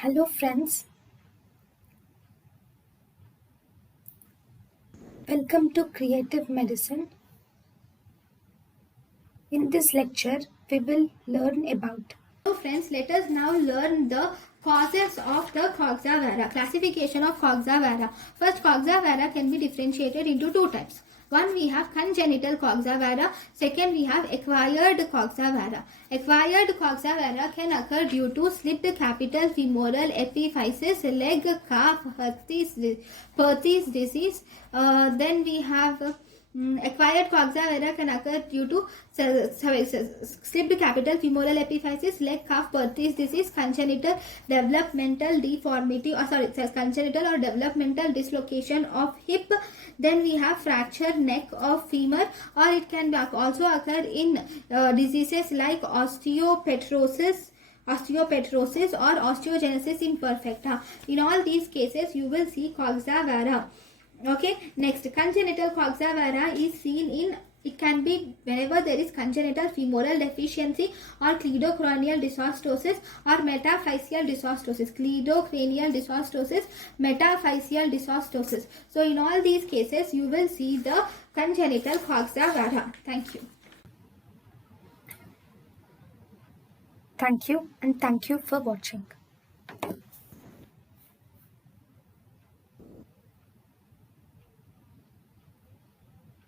Hello friends, welcome to Creative Medicine. In this lecture, we will learn about. So friends, let us now learn the causes of the coxa vara. Classification of coxa vara. First, coxa vara can be differentiated into two types. One, we have congenital coxa vara. Second, we have acquired coxa vara. Acquired coxa vara can occur due to slipped capital femoral epiphysis, leg, calf, Perthes disease. Then we have acquired coxa vara can occur due to slipped capital femoral epiphysis, leg, calf, Perthes disease, congenital developmental deformity, congenital or developmental dislocation of hip. Then we have fractured neck of femur, or it can also occur in diseases like osteopetrosis or osteogenesis imperfecta. In all these cases, you will see coxa vara. Okay, next, congenital coxa vara is seen in, it can be whenever there is congenital femoral deficiency or cleidocranial dysostosis or metaphyseal dysostosis. Metaphyseal dysostosis. So in all these cases, you will see the congenital coxa vara. Thank you. Thank you and thank you for watching.